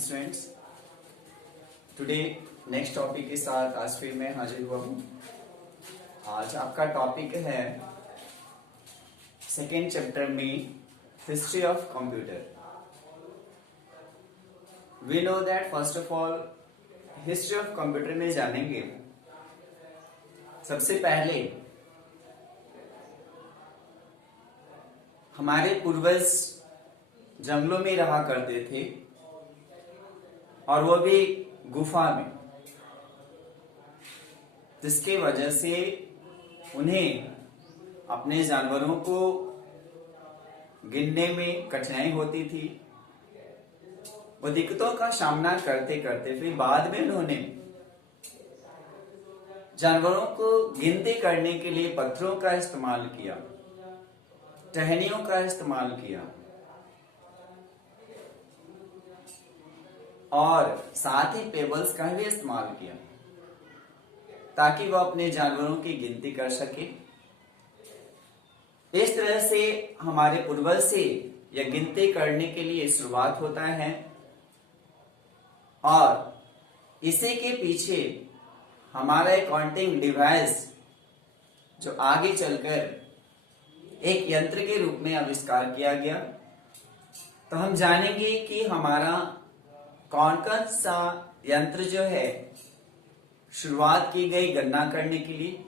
Students, today next topic के साथ आज फिर मैं हाजिर हुआ हूँ। आज आपका टॉपिक है सेकेंड चैप्टर में history of computer. We know that first of all history of computer में जानेंगे। सबसे पहले हमारे पूर्वज जंगलों में रहा करते थे और वो भी गुफा में, जिसके वजह से उन्हें अपने जानवरों को गिनने में कठिनाई होती थी। वो दिक्कतों का सामना करते करते फिर बाद में उन्होंने जानवरों को गिनती करने के लिए पत्थरों का इस्तेमाल किया, टहनियों का इस्तेमाल किया और साथ ही पेबल्स का भी इस्तेमाल किया ताकि वह अपने जानवरों की गिनती कर सके। इस तरह से हमारे पूर्वज से यह गिनती करने के लिए शुरुआत होता है और इसी के पीछे हमारा एक काउंटिंग डिवाइस जो आगे चलकर एक यंत्र के रूप में आविष्कार किया गया। तो हम जानेंगे कि हमारा कौन कौन सा यंत्र जो है शुरुआत की गई गणना करने के लिए।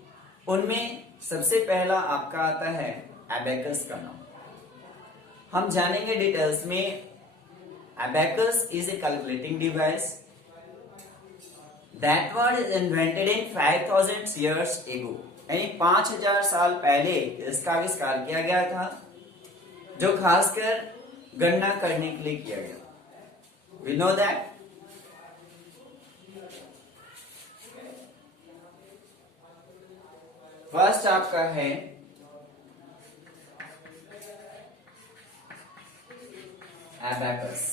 उनमें सबसे पहला आपका आता है एबेकस का नाम। हम जानेंगे डिटेल्स में। Abacus is a calculating device that was invented in 5000 years ago, यानी 5000 साल पहले इसका आविष्कार किया गया था, जो खासकर गणना करने के लिए किया गया। We know that फर्स्ट आपका है एबेकस।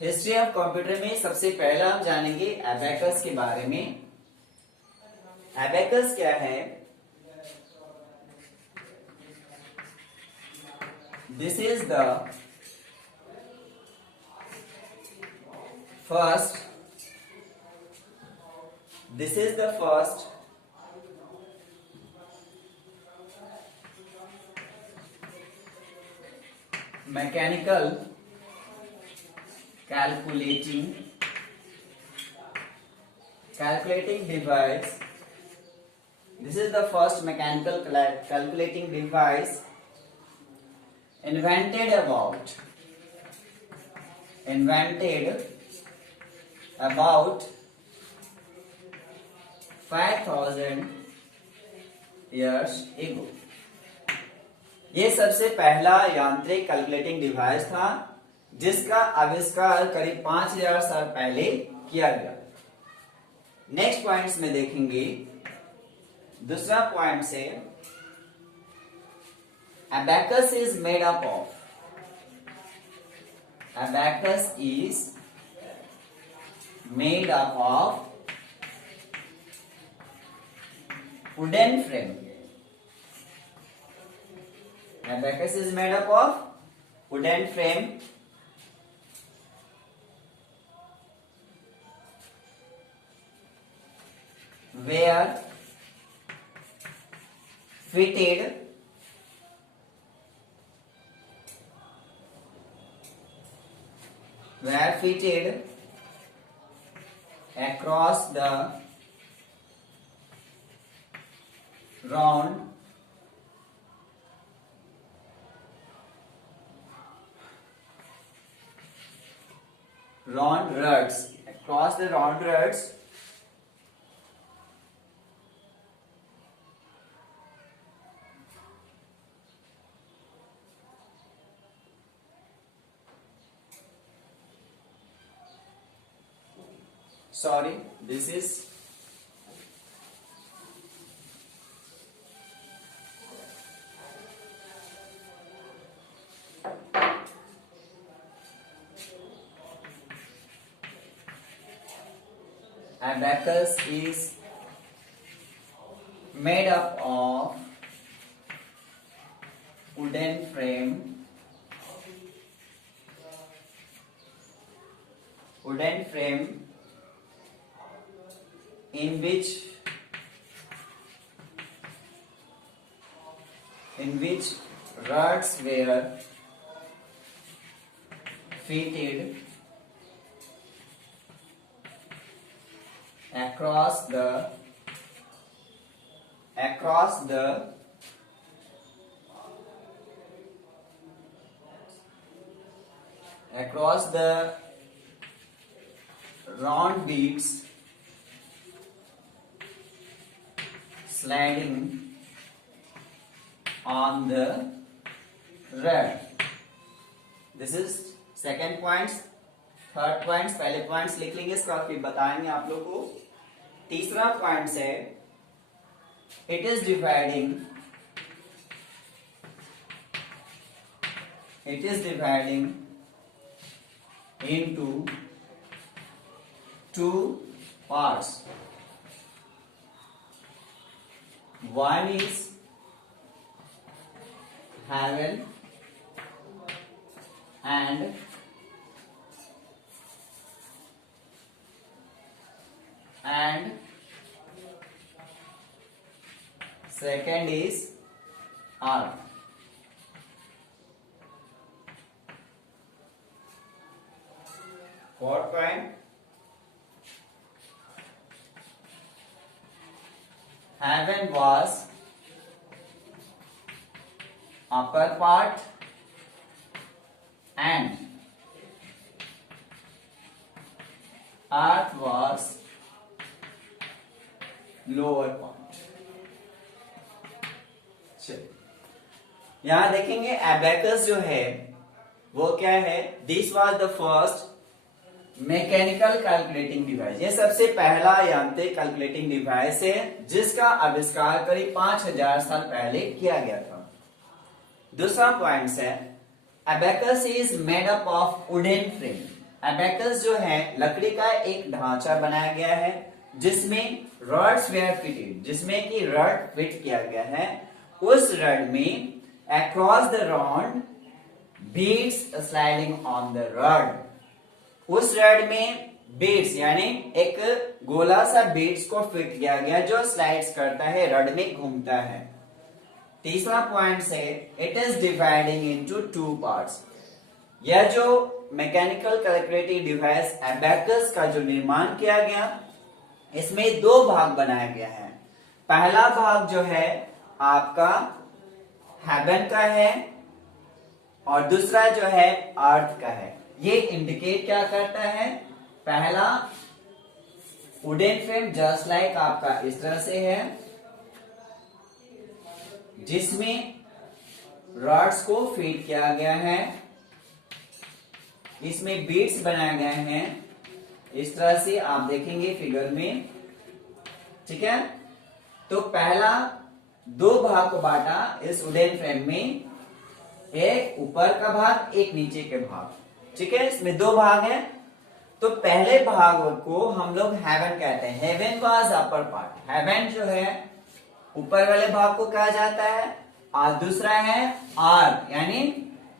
हिस्ट्री ऑफ कंप्यूटर में सबसे पहला हम जानेंगे एबेकस के बारे में। एबेकस क्या है? This is the first mechanical calculating device. This is the first mechanical calculating device invented about 5000 years ago। ये सबसे पहला यांत्रिक कैलकुलेटिंग डिवाइस था जिसका आविष्कार करीब 5000 साल पहले किया गया। नेक्स्ट पॉइंट्स में देखेंगे। दूसरा पॉइंट से abacus is made up of wooden frame। Abacus is made up of wooden frame where fitted across the round rods this is abacus is made up of wooden frame wooden frame in which rods were fitted across the round beads sliding on the rod. This is second points. Third points, पहले पॉइंट्स लिख लेंगे, इसका फिर बताएंगे आप लोग को। तीसरा पॉइंट है it is dividing into two parts. One is heaven and second is earth. Fourth point, heaven was upper part and earth was lower part. चलिए यहां देखेंगे एबेकस जो है वो क्या है। This was the first mechanical calculating device. ये सबसे पहला यांत्रिक कैलकुलेटिंग डिवाइस है जिसका आविष्कार करीब 5000 साल पहले किया गया था। दूसरा पॉइंट है abacus is made up of wooden frame. Abacus जो है लकड़ी का एक ढांचा बनाया गया है जिसमें रॉड्स वेयर फिटेड, जिसमें कि रड फिट किया गया है। उस रड में across the rod beads sliding on the rod. उस रड में बीड्स यानी एक गोला सा बीड्स को फिट किया गया जो स्लाइड्स करता है, रड में घूमता है। तीसरा पॉइंट है it is dividing into two parts. यह जो मैकेनिकल कैलकुलेटिंग डिवाइस एबेकस का जो निर्माण किया गया इसमें दो भाग बनाया गया है। पहला भाग जो है आपका हेवन का है और दूसरा जो है अर्थ का है। ये इंडिकेट क्या करता है, पहला वुडन फ्रेम जस्ट लाइक आपका इस तरह से है जिसमें रॉड्स को फिट किया गया है, इसमें बीड्स बनाए गए हैं इस तरह से आप देखेंगे फिगर में, ठीक है। तो पहला दो भाग को बांटा इस वुडन फ्रेम में, एक ऊपर का भाग एक नीचे के भाग, ठीक है। इसमें दो भाग हैं। तो पहले भाग को हम लोग हेवन कहते हैं। Heaven was upper part. Heaven जो है ऊपर वाले भाग को कहा जाता है और दूसरा है अर्थ यानी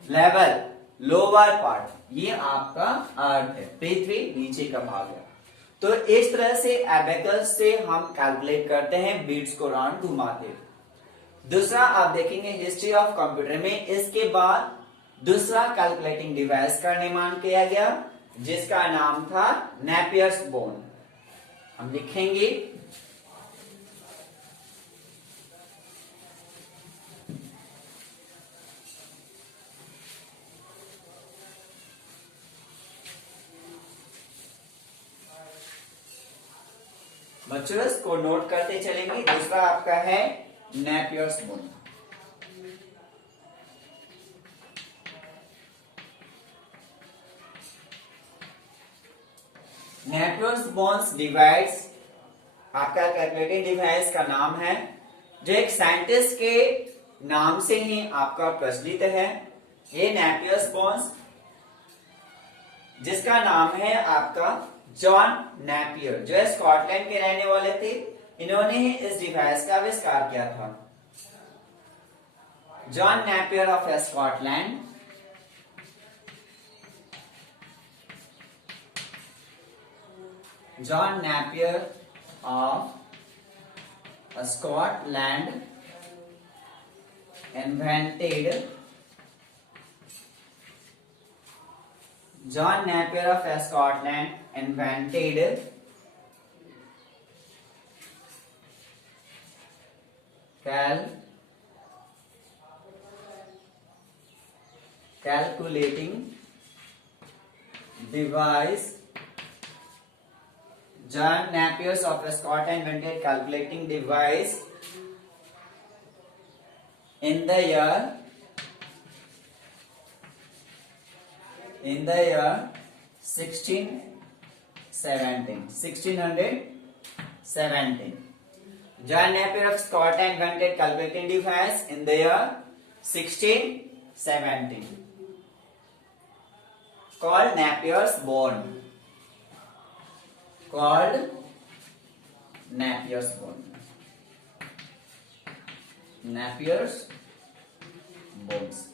लेवल लोअर पार्ट, ये आपका अर्थ है, पृथ्वी नीचे का भाग है। तो इस तरह से एबेकस से हम कैलकुलेट करते हैं बीट्स को राउंड घुमाते। दूसरा आप देखेंगे हिस्ट्री ऑफ कंप्यूटर में इसके बाद दूसरा कैलकुलेटिंग डिवाइस का निर्माण किया गया जिसका नाम था नेपियर्स बोन। हम लिखेंगे बच्चों इसको नोट करते चलेंगे। दूसरा आपका है Napier's bone. Napier's bones device आपका कैलकुलेटिंग डिवाइस का नाम है जो एक साइंटिस्ट के नाम से ही आपका प्रचलित है। ये नेपियर्स बोन्स जिसका नाम है आपका जॉन नेपियर जो स्कॉटलैंड के रहने वाले थे, इन्होंने ही इस डिवाइस का आविष्कार किया था। John Napier of Scotland John Napier of Scotland invented John Napier of Scotland invented calculating device. John Napier of Scotland invented calculating device in the year 1617. John Napier of Scotland invented calculating device in the year 1617. Called Napier's bone. Called Napier's bone. Napier's bones.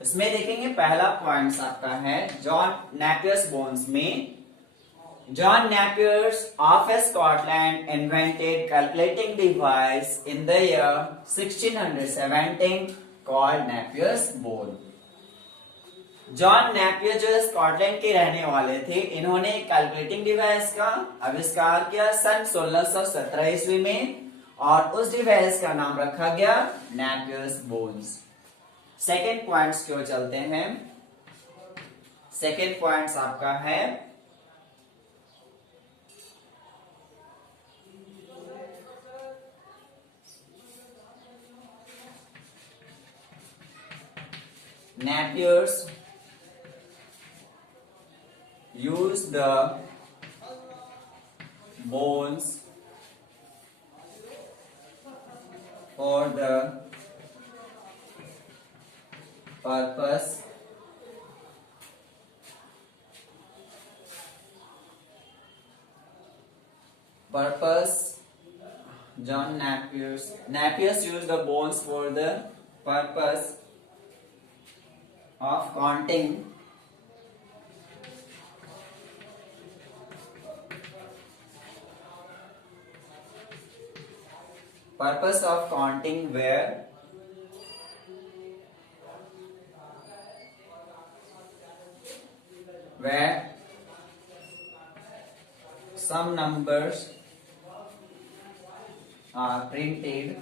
इसमें देखेंगे पहला पॉइंट आपका है John Napier's bones में John Napier of Scotland invented calculating device in the year 1617 called Napier's bone. John Napier जो स्कॉटलैंड के रहने वाले थे, इन्होंने कैलकुलेटिंग डिवाइस का आविष्कार किया सन 1617 ईस्वी में और उस डिवाइस का नाम रखा गया नेपियर्स बोन्स। सेकेंड पॉइंट्स क्यों चलते हैं। सेकेंड पॉइंट्स आपका है Napiers used the bones for the purpose John Napiers used the bones for the purpose of counting where some numbers are printed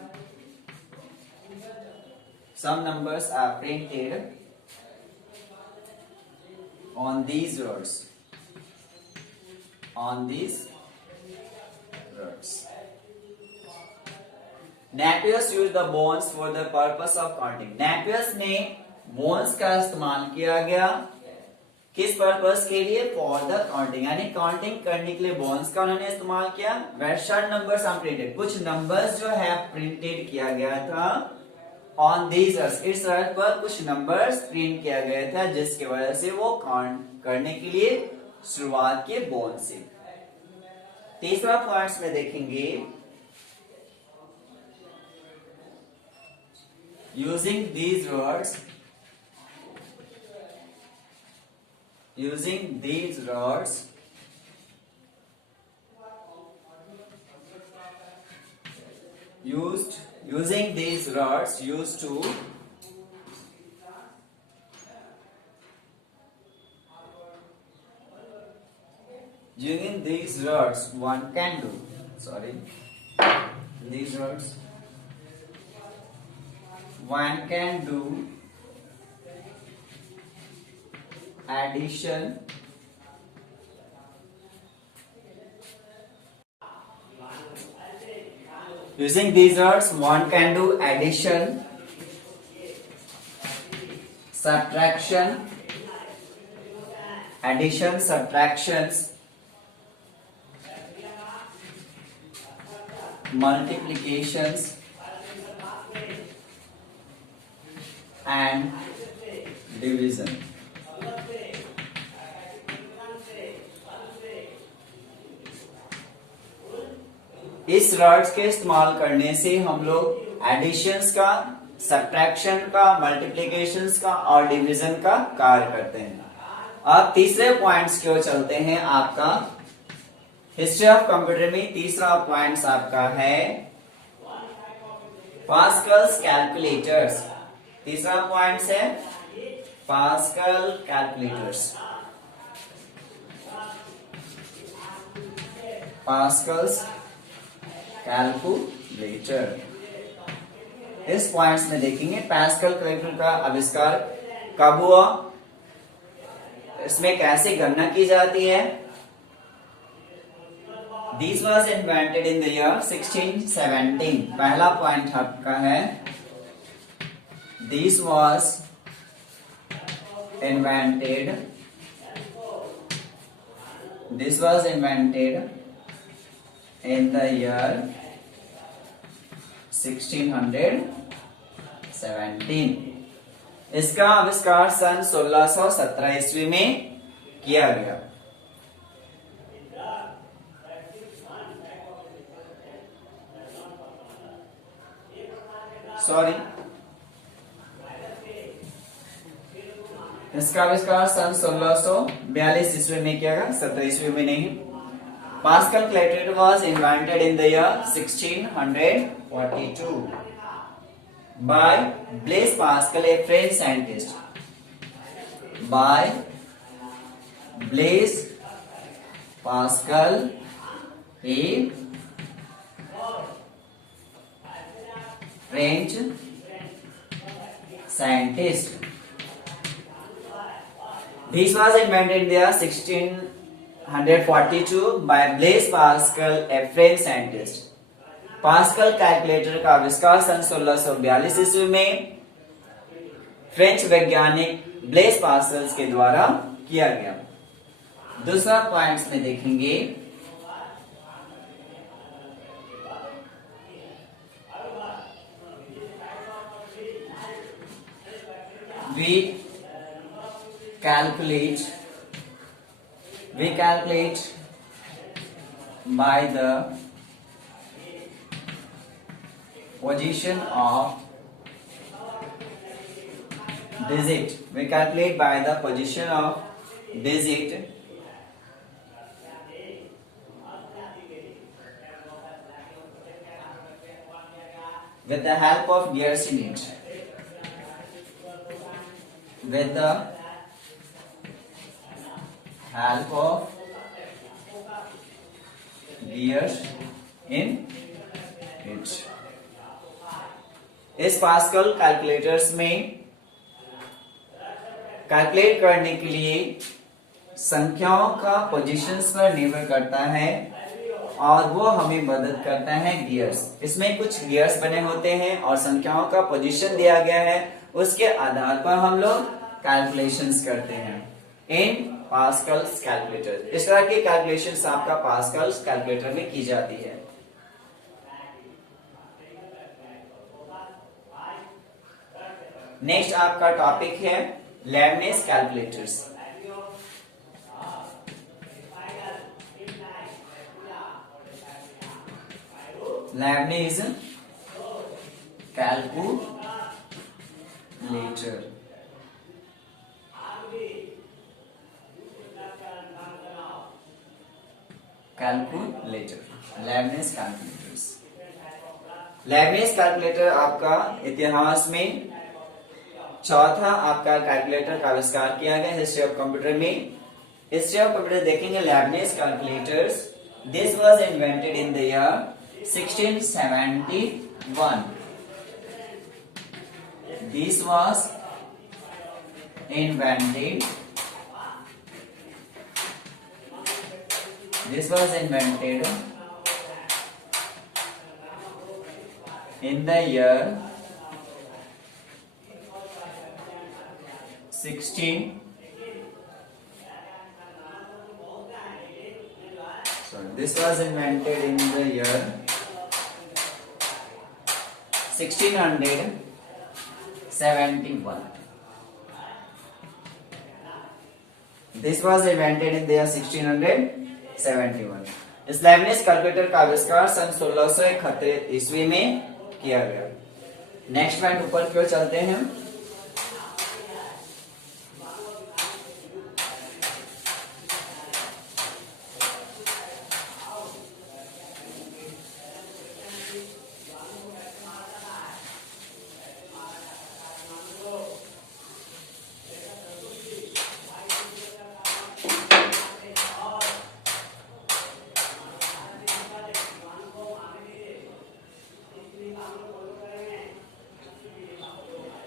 on these rods. Napiers used the bones for the purpose of counting. Napiers ने bones का इस्तेमाल किया गया किस purpose के लिए, for the counting, यानी counting करने के लिए बोन्स का उन्होंने इस्तेमाल किया। Where certain numbers are printed, कुछ नंबर्स जो है प्रिंटेड किया गया था ऑन दीज अर्थ, इस अर्थ पर कुछ नंबर्स प्रिंट किया गया था जिसकी वजह से वो काउंट करने के लिए शुरुआत किए बोन से। तीसरा पॉइंट्स में देखेंगे using these rods using these rods used to using these rods one can do these rods one can do addition using these rods one can do addition, subtractions, multiplications and division। इस रॉड्स के इस्तेमाल करने से हम लोग एडिशंस का, सब्ट्रैक्शन का, मल्टीप्लिकेशंस का और डिवीजन का कार्य करते हैं। अब तीसरे पॉइंट्स क्यों चलते हैं आपका हिस्ट्री ऑफ कंप्यूटर में तीसरा पॉइंट आपका है पास्कल्स कैलकुलेटर्स। तीसरा पॉइंट है पास्कल कैलकुलेटर्स। Pascal's calculator. इस पॉइंट्स में देखेंगे पास्कल कैलकुलेटर का आविष्कार कब हुआ, इसमें कैसे गणना की जाती है। This was invented in the year 1617। पहला पॉइंट आपका है This was invented in the year 1617। इसका आविष्कार सन 1617 ईस्वी में किया गया। इसका आविष्कार सन 1642 ईस्वी में किया गया, 17 ईस्वी में नहीं। Pascal calculator was invented in the year 1642 by Blaise Pascal, a French scientist. By Blaise Pascal, a French scientist. This was invented in the year 1642 by Blaise Pascal, a French scientist। Pascal calculator का आविष्कार सन 1642 ईस्वी में फ्रेंच वैज्ञानिक Blaise Pascal के द्वारा किया गया। दूसरा पॉइंट्स में देखेंगे we calculate by the position of digit। We calculate by the position of digit with the help of gears in it। With the help of gears in it। इस पास्कल कैलकुलेटर्स में कैलकुलेट करने के लिए संख्याओं का पोजीशंस पर निर्भर करता है और वो हमें मदद करता है गियर्स। इसमें कुछ गियर्स बने होते हैं और संख्याओं का पोजीशन दिया गया है, उसके आधार पर हम लोग कैलकुलेशंस करते हैं इन पास्कल्स कैलकुलेटर। इस तरह की कैलकुलेशंस आपका पास्कल्स कैलकुलेटर में की जाती है। नेक्स्ट आपका टॉपिक है Lebanese calculators. Lebanese calculator. Lebanese calculators. Lebanese calculator आपका इतिहास में चौथा आपका कैलकुलेटर का आविष्कार किया गया हिस्ट्री ऑफ कंप्यूटर में। हिस्ट्री ऑफ कंप्यूटर देखेंगे Lebanese calculators. This was invented in the year 1671। This was invented in the year 16 this was invented in the year 1671। This was invented in the year 1671। इस Lebanese calculator का आविष्कार सन 1671 ईस्वी में किया गया। Next point ऊपर की ओर चलते हैं।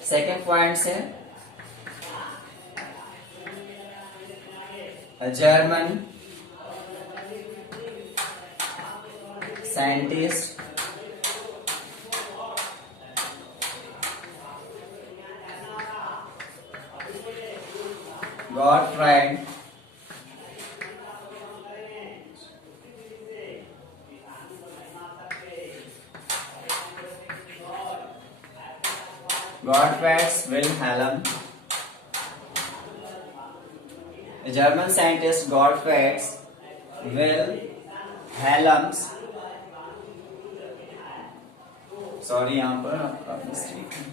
सेकेंड पॉइंट से German scientist Gottfried Wilhelm, a German scientist Gottfried Wilhelm, sorry यहाँ पर आपका मिस्टेक है,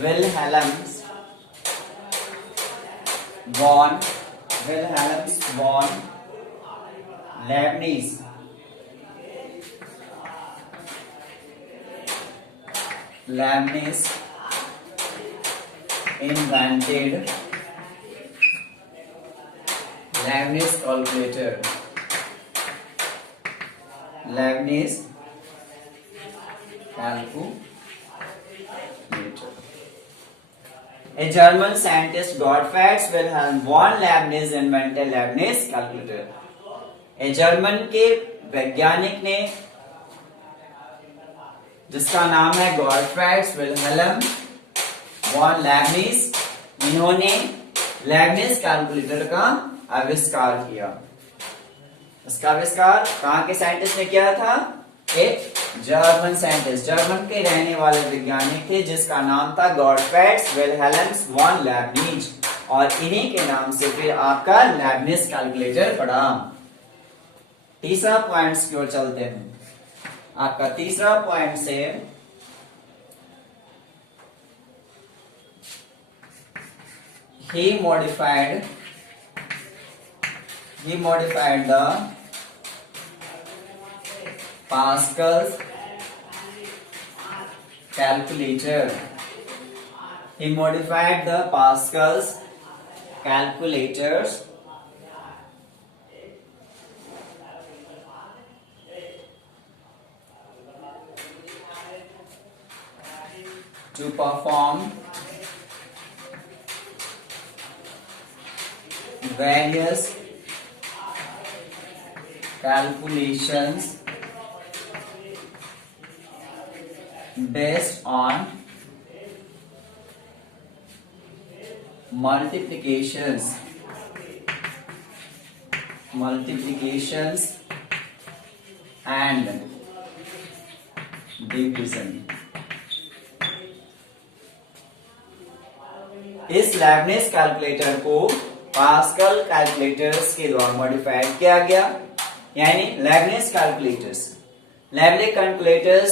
Wilhelm von Leibniz invented Leibniz calculator. A German scientist Gottfried Wilhelm von Leibniz invented Leibniz calculator. A German के वैज्ञानिक ने जिसका नाम है गॉटफ्राइड विल्हेल्म वॉन लेibniz, इन्होंने लेibniz कैलकुलेटर का आविष्कार किया। इसका आविष्कार कहाँ के साइंटिस्ट ने किया था? एक जर्मन साइंटिस्ट, जर्मन के रहने वाले वैज्ञानिक थे जिसका नाम था गॉटफ्राइड विल्हेल्म वॉन लेibniz, और इन्हीं के नाम से फिर आपका लेibniz कैलकुलेटर पड़ा। तीसरा पॉइंट्स की ओर चलते हैं। आपका तीसरा पॉइंट से he modified the Pascal's calculator. He modified the Pascal's calculators to perform various calculations based on multiplications and division. इस लेibniz कैलकुलेटर को पास्कल कैलकुलेटर्स के द्वारा मॉडिफाइड किया गया, यानी लेibniz कैलकुलेटर्स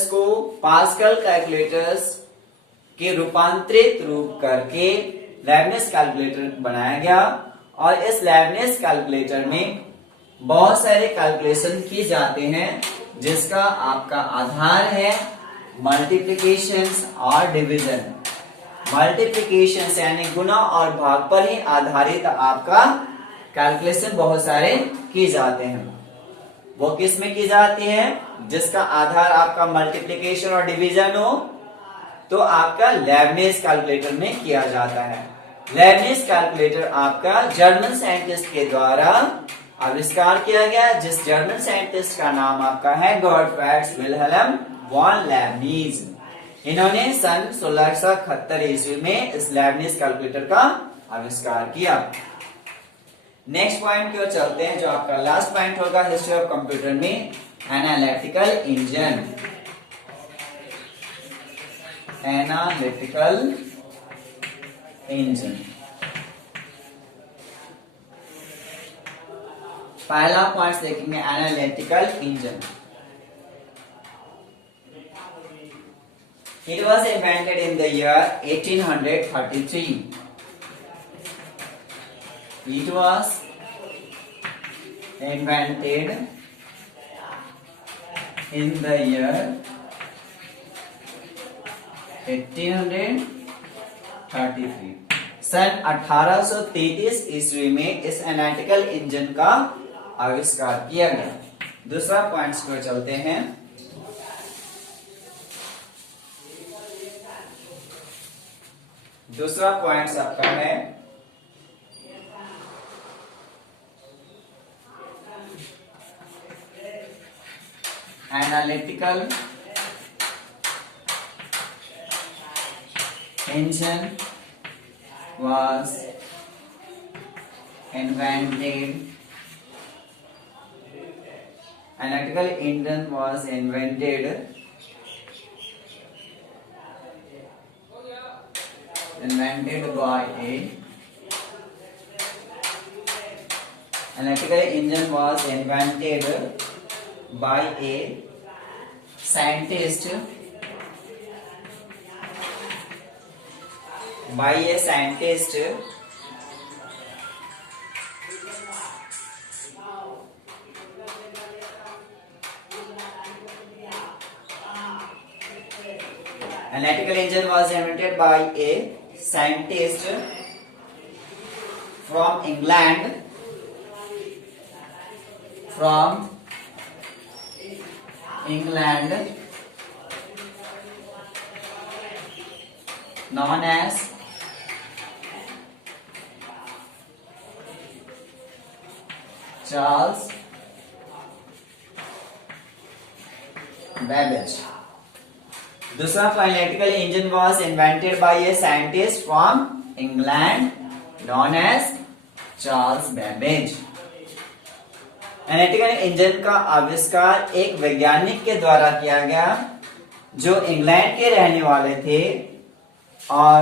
को पास्कल कैलकुलेटर्स के रूपांतरित रूप करके लेibniz कैलकुलेटर बनाया गया। और इस लेibniz कैलकुलेटर में बहुत सारे कैलकुलेशन किए जाते हैं जिसका आपका आधार है मल्टीप्लिकेशंस और डिवीजन। मल्टीप्लिकेशन यानी गुना और भाग पर ही आधारित आपका कैलकुलेशन बहुत सारे किए जाते हैं। वो किस में की जाती है? जिसका आधार आपका मल्टीप्लिकेशन और डिवीजन हो तो आपका लेibniz कैलकुलेटर में किया जाता है। लेibniz कैलकुलेटर आपका जर्मन साइंटिस्ट के द्वारा आविष्कार किया गया, जिस जर्मन साइंटिस्ट का नाम आपका है गॉटफ्राइड विल्हेल्म वॉन लेibniz। इन्होंने सन 1671 ईस्वी में इस लेibniz कैलकुलेटर का आविष्कार किया। नेक्स्ट पॉइंट की ओर चलते हैं, जो आपका लास्ट पॉइंट होगा हिस्ट्री ऑफ कंप्यूटर में एनालिटिकल इंजन। पहला पॉइंट देखेंगे analytical engine. It was invented in the year 1833. It was invented in the year 1833. सन 1833 ईस्वी में इस एनालिटिकल इंजन का आविष्कार किया गया। दूसरा पॉइंट्स को चलते हैं। दूसरा पॉइंट आपका है analytical engine was invented. Analytical engine was invented by a analytical engine was invented by a scientist Analytical engine was invented by a scientist from England known as Charles Babbage. दूसरा analytical engine was invented by a scientist from England known as Charles Babbage. Analytical engine का आविष्कार एक वैज्ञानिक के द्वारा किया गया जो इंग्लैंड के रहने वाले थे और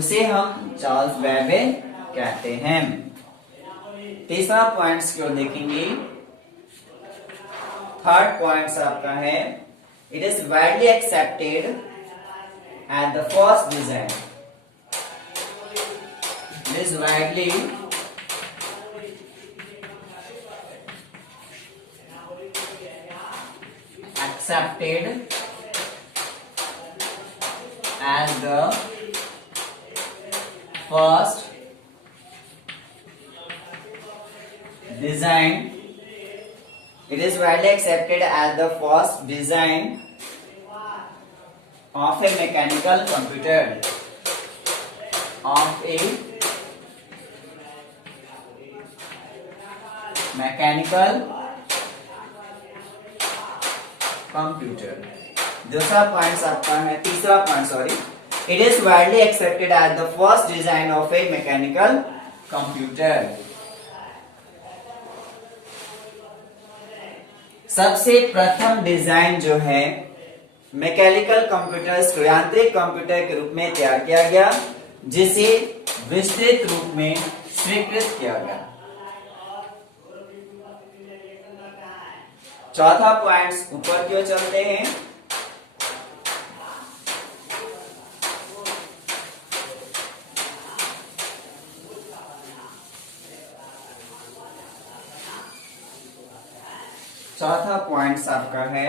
उसे हम चार्ल्स बैबेज कहते हैं। तीसरा पॉइंट्स क्यों देखेंगे। थर्ड पॉइंट्स आपका है it is widely accepted at the first design. It is widely accepted as the first design. It is widely accepted as the first design of a mechanical computer. Of a mechanical computer. दूसरा point आपका है तीसरा point sorry it is widely accepted as the first design of a mechanical computer. सबसे प्रथम डिजाइन जो है mechanical computers को यांत्रिक कंप्यूटर के रूप में तैयार किया गया जिसे विस्तृत रूप में स्वीकृत किया गया। चौथा पॉइंट्स ऊपर की ओर चलते हैं। चौथा पॉइंट्स आपका है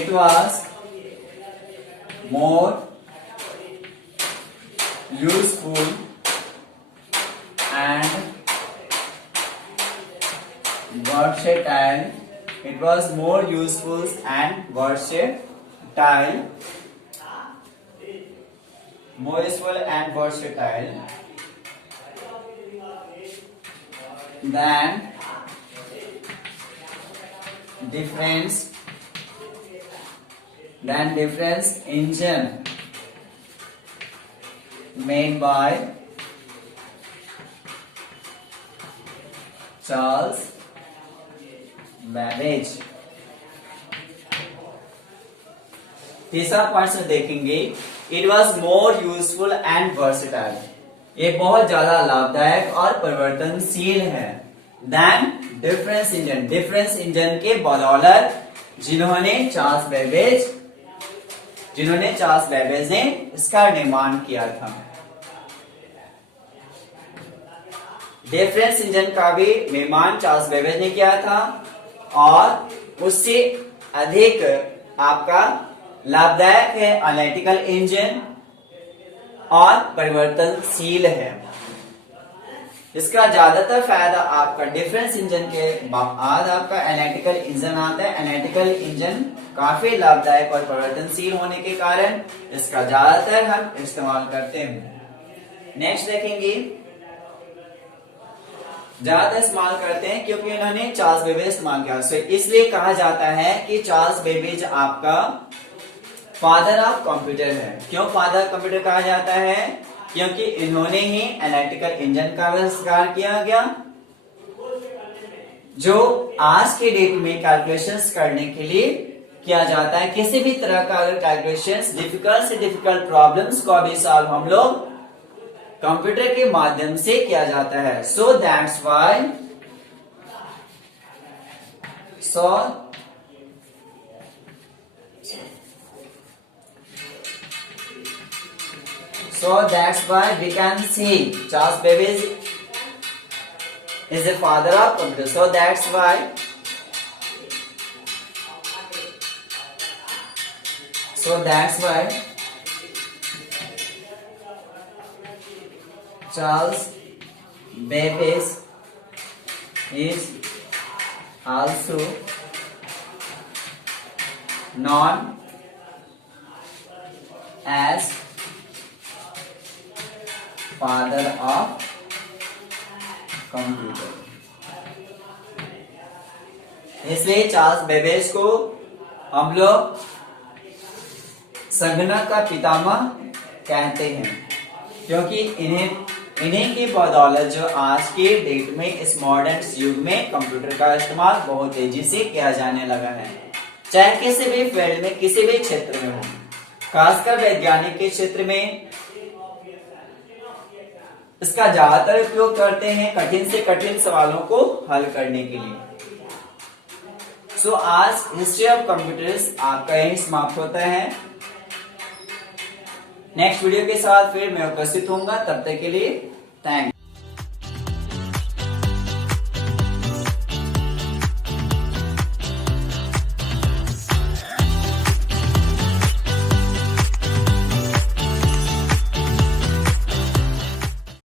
it was more useful and versatile. It was more useful and versatile. More useful and versatile than difference engine made by Charles Babbage. तीसरा पॉइंट देखेंगे it was more useful and versatile. ये बहुत ज्यादा लाभदायक और परिवर्तनशील है than difference engine. Difference engine के बदौलत जिन्होंने चार्ल्स बैबेज ने इसका निर्माण किया था। डिफरेंस इंजन का भी निर्माण चार्ल्स बैबेज ने किया था और उससे अधिक आपका लाभदायक है एनालिटिकल इंजन और परिवर्तनशील है। इसका ज्यादातर फायदा आपका डिफरेंस इंजन के बाद आपका एनालिटिकल इंजन आता है। एनालिटिकल इंजन काफी लाभदायक और परिवर्तनशील होने के कारण इसका ज्यादातर हम इस्तेमाल करते हैं। नेक्स्ट देखेंगे, ज्यादा इस्तेमाल करते हैं क्योंकि इन्होंने चार्ल्स बेबेज इस्तेमाल किया, तो इसलिए कहा जाता है कि चार्ल्स बेबेज आपका फादर ऑफ कंप्यूटर है। क्यों फादर कंप्यूटर कहा जाता है? क्योंकि इन्होंने ही एनालिटिकल इंजन का आविष्कार किया गया, जो आज के डेट में कैलकुलेशंस करने के लिए किया जाता है। किसी भी तरह का अगर कैलकुलेशंस, डिफिकल्ट से डिफिकल्ट प्रॉब्लम्स को भी सॉल्व हम लोग कंप्यूटर के माध्यम से किया जाता है। So that's why So that's why we can see Charles Babbage is the father of computer. So that's why Charles Babbage is also known as father of computer. इसलिए चार्ल्स बेबेज को हम लोग संगणक का पितामह कहते हैं, क्योंकि इन्हीं की बदौलत जो आज के डेट में इस मॉडर्न युग में कंप्यूटर का इस्तेमाल बहुत तेजी से किया जाने लगा है। चाहे किसी भी फील्ड में, किसी भी क्षेत्र में हो, खासकर वैज्ञानिक के क्षेत्र में इसका ज्यादातर उपयोग करते हैं कठिन से कठिन सवालों को हल करने के लिए। सो आज हिस्ट्री ऑफ कंप्यूटर्स आपका यही समाप्त होता है। नेक्स्ट वीडियो के साथ फिर मैं उपस्थित होऊंगा, तब तक के लिए थैंक्स।